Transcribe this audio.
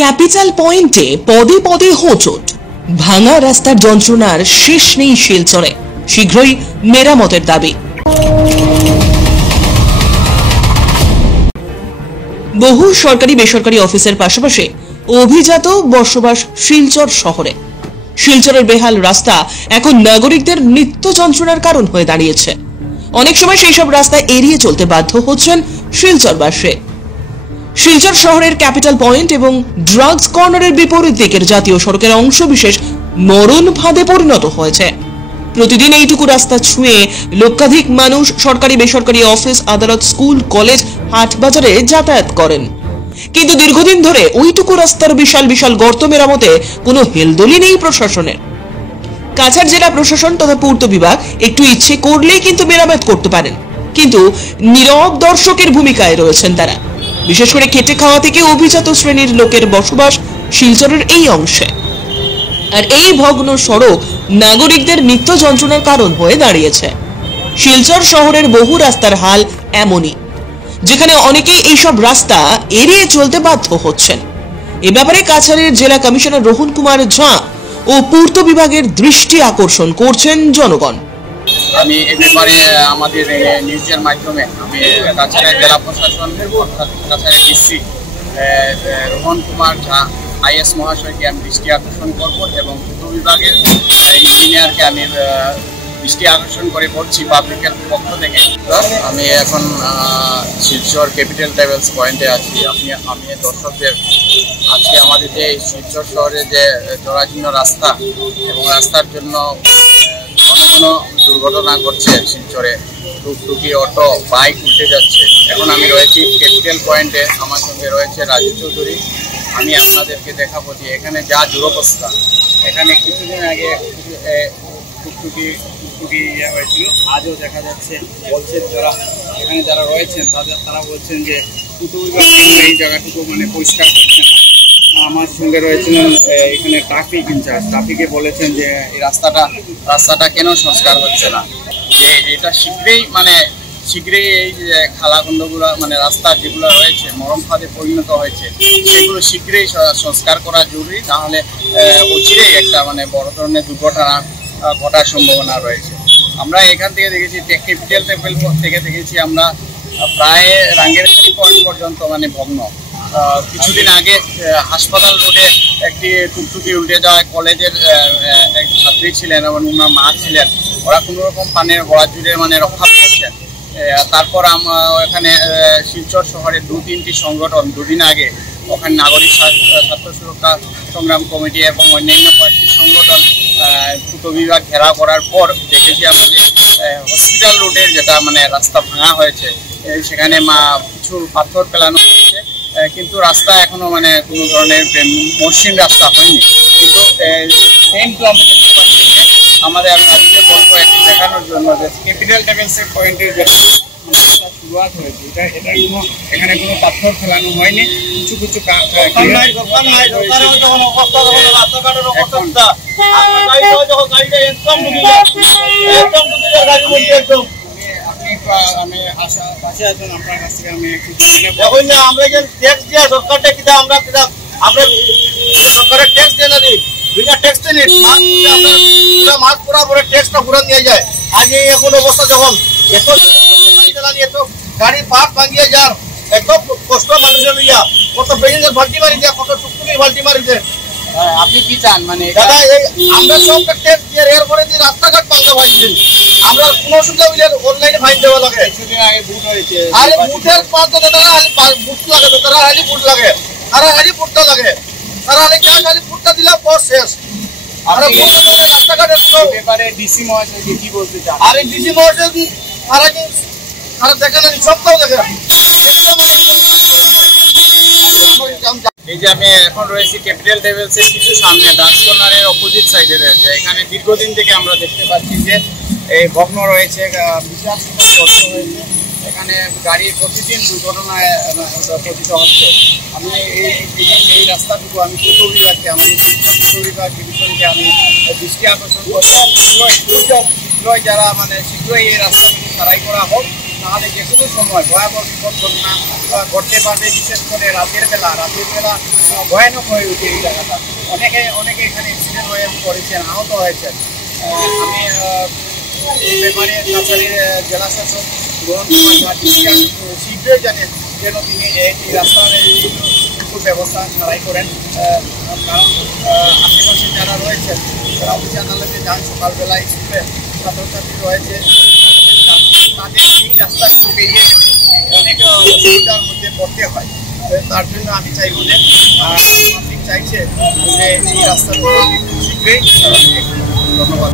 Capital পয়েন্টে পদে পদে হোঁচট, ভাঙা রাস্তার যন্ত্রণার শেষ নেই শিলচরে, শীঘ্রই মেরামতের দাবি। বহু সরকারি বেসরকারি অফিসের পাশাপাশি অভিজাত বসবাস শিলচর শহরে। শিলচরের বেহাল রাস্তা এখন নাগরিকদের নিত্য যন্ত্রণার কারণ হয়ে দাঁড়িয়েছে। অনেক সময় সেই সব রাস্তা এড়িয়ে চলতে বাধ্য হচ্ছেন শিলচরবাসী। শিলচর শহরের ক্যাপিটাল পয়েন্ট এবং ড্রাগস কর্নারের বিপরীত দিকের জাতীয় সড়কের অংশ বিশেষ মরণ ফাঁদে পরিণত হয়েছে। প্রতিদিন এইটুকু রাস্তা ছুঁয়ে লক্ষাধিক মানুষ সরকারি বেসরকারি অফিস, আদালত, স্কুল, কলেজ, হাট বাজারে যাতায়াত করেন। কিন্তু দীর্ঘদিন ধরে ওইটুকু রাস্তার বিশাল বিশাল গর্ত মেরামতে কোনো হেলদোলই নেই প্রশাসনের। কাছাড় জেলা প্রশাসন তথা পূর্ত বিভাগ একটু ইচ্ছে করলেই কিন্তু মেরামত করতে পারেন, কিন্তু নীরব দর্শকের ভূমিকায় রয়েছেন তারা। বিশেষ করে খেটে খাওয়া থেকে অভিজাত শ্রেণীর লোকের বসবাস শিলচরের এই অংশে। আর এই ভগ্ন সড়ক নাগরিকদের নিত্য যন্ত্রণার কারণ হয়ে দাঁড়িয়েছে। শিলচর শহরের বহু রাস্তার হাল এমনই, যেখানে অনেকেই এইসব রাস্তা এড়িয়ে চলতে বাধ্য হচ্ছেন। এ ব্যাপারে কাছাড়ের জেলা কমিশনার রোহন কুমার ঝা ও পূর্ত বিভাগের দৃষ্টি আকর্ষণ করছেন জনগণ। আমি এই ব্যাপারে আমাদের নিউজের মাধ্যমে আমি কাছাড়ের জেলা প্রশাসন কাছাড়ের DC Rohan Kumar Jha is মহাশয়কে আমি দৃষ্টি আকর্ষণ করব এবং পূর্ত বিভাগের ইঞ্জিনিয়ারকে আমি দৃষ্টি আকর্ষণ করে বলছি পাবলিকের পক্ষ থেকে। আমি এখন শিলচর ক্যাপিটাল ট্রাভেলস পয়েন্টে আছি। আমি দর্শকদের আজকে আমাদের যে শিলচর শহরে যে জরাজীর্ণ রাস্তা এবং রাস্তার জন্য ঘন ঘন দুর্ঘটনা ঘটছে শিলচরে, টুকটুকি, অটো, বাইক উল্টে যাচ্ছে। এখন আমি রয়েছি ক্যাপিটাল পয়েন্টে, আমার সঙ্গে রয়েছে রাজু চৌধুরী। আমি আপনাদেরকে দেখাবো যে এখানে যা দুরবস্থা। এখানে কিছুদিন আগে টুকটুকি হয়েছিল, আজও দেখা যাচ্ছে। বলছেন এখানে যারা রয়েছেন তারা বলছেন যে এই জায়গাটুকু পরিষ্কার করছেন। আমার সঙ্গে রয়েছেন এখানে ট্রাফিক ইনচার্জ। ট্রাফিকে বলেছেন যে এই রাস্তাটা কেন সংস্কার হচ্ছে না, যে এটা শীঘ্রই এই যে খালাখন্দগুলো রাস্তা যেগুলো রয়েছে মরণ ফাঁদে পরিণত হয়েছে, সেগুলো শীঘ্রই সংস্কার করা জরুরি। তাহলে অচিরেই একটা বড় ধরনের দুর্ঘটনা ঘটার সম্ভাবনা রয়েছে। আমরা এখান থেকে দেখেছি ক্যাপিটাল টেম্পল থেকে দেখেছি আমরা প্রায় রাঙ্গেরখালি পয়েন্ট পর্যন্ত ভগ্ন। কিছুদিন আগে হাসপাতাল রোডে একটি টুকটুকি উল্টে যাওয়ায় কলেজের এক ছাত্রী ছিলেন এবং ওনার মা ছিলেন, ওরা কোনোরকম পানের গড়া জুড়ে রক্ষা পেয়েছেন। তারপর এখানে শিলচর শহরে 2-3টি সংগঠন দুদিন আগে ওখানে নাগরিক ছাত্র সুরক্ষা সংগ্রাম কমিটি এবং অন্যান্য কয়েকটি সংগঠন পূর্ত বিভাগ ঘেরাও করার পর দেখেছি আমাদের হসপিটাল রোডের যেটা রাস্তা ভাঙা হয়েছে, সেখানে কিছু পাথর ফেলানো হয়েছে, কিন্তু রাস্তা এখনো কোনো ধরনের মসৃণ রাস্তা হয়নি। কিন্তু আমি দেখতে পাচ্ছি যে আমি আজকে বলবো একটি দেখানোর জন্য যে ক্যাপিটাল ট্রাভেলসের পয়েন্টের যে শুরুয়াত হয়েছে, এখানে কোনো পাথর ফেলানো হয়নি। কিছু আমি পাশে আছেন আপনার কাছ থেকে আমি আমরা যে ট্যাক্স দিয়া সরকারটা কিনা আমরা সরকারের ট্যাক্স দিয়ে না দিই, বিনা ট্যাক্সে নিই মাছ পুরা পরে ট্যাক্সটা পুরো নিয়ে যায়। আজ এই এখন অবস্থা যখন এত চালানি, এত গাড়ি পাট ভাঙিয়ে যার এত কষ্ট মানুষের লইয়া, কত বেঞ্জের ভাল্টি মারি যায়, কত টুকটুকির ভাল্টি মারিছে। আপনি কি চান দাদা? আমরা সব ট্যাক্স দিয়ে এরপরে যে রাস্তাঘাট ভাঙতে পারছি, আমরা কোনো অসুবিধা হইলে অনলাইনে ফাইন দেওয়া লাগে। কিছুদিন আগে বুট হয়েছে, আরে বুটের পাঁচ দাদা বুট লাগে, তারা হালি বুট লাগে, তারা হালি বুটটা লাগে, তারা হালি যা খালি বুটটা দিলাম পর শেষ। আমরা রাস্তাঘাটের ব্যাপারে ডিসি মহাশয় কি বলতে চান? আরে ডিসি মহাশয় তারা দেখে না, সবটাও দেখে। এই যে আমি এখন রয়েছি ক্যাপিটাল ট্রাভেলসের কিছু সামনে, ড্রাগস কর্নারের অপোজিট সাইডে রয়েছে। এখানে দীর্ঘদিন থেকে আমরা দেখতে পাচ্ছি যে এই ভগ্ন রয়েছে, বিশাল কষ্ট হয়েছে। এখানে গাড়ি প্রতিদিন দুর্ঘটনায় পতিত হচ্ছে। আমি এই রাস্তাটুকু আমি পূর্ত বিভাগকে, আমাদের পূর্ত বিভাগ ডিভিশনকে আমি দৃষ্টি আকর্ষণ করছি, শীঘ্রই যারা শীঘ্রই এই রাস্তাটুকু সারাই করা হোক। তাহলে যে কোনো সময় ভয়াবহ বিপদ ঘটনা ঘটতে পারবে, বিশেষ করে রাতের বেলা ভয়ানক হয়ে উঠে এই জায়গাটা। অনেকে এখানে অ্যাক্সিডেন্ট হয়ে পড়েছেন, আহত হয়েছেন। আমি এই ব্যাপারে কাছাড়ের জেলা শাসক রোহন কুমার ঝা শীঘ্রই জানেন যেন তিনি এই রাস্তার উপর ব্যবস্থা ছাড়াই করেন। কারণ আশেপাশে যারা রয়েছেন তারা অফিস আদালতে যান, সকালবেলা স্কুলে ছাত্রছাত্রী রয়েছে, তাদের এই রাস্তাগুলো পেরিয়ে অনেক অসুবিধার মধ্যে পড়তে হয়। তার জন্য আমি চাইব যে পাবলিক চাইছে যে এই রাস্তাগুলো শীঘ্রই। ধন্যবাদ।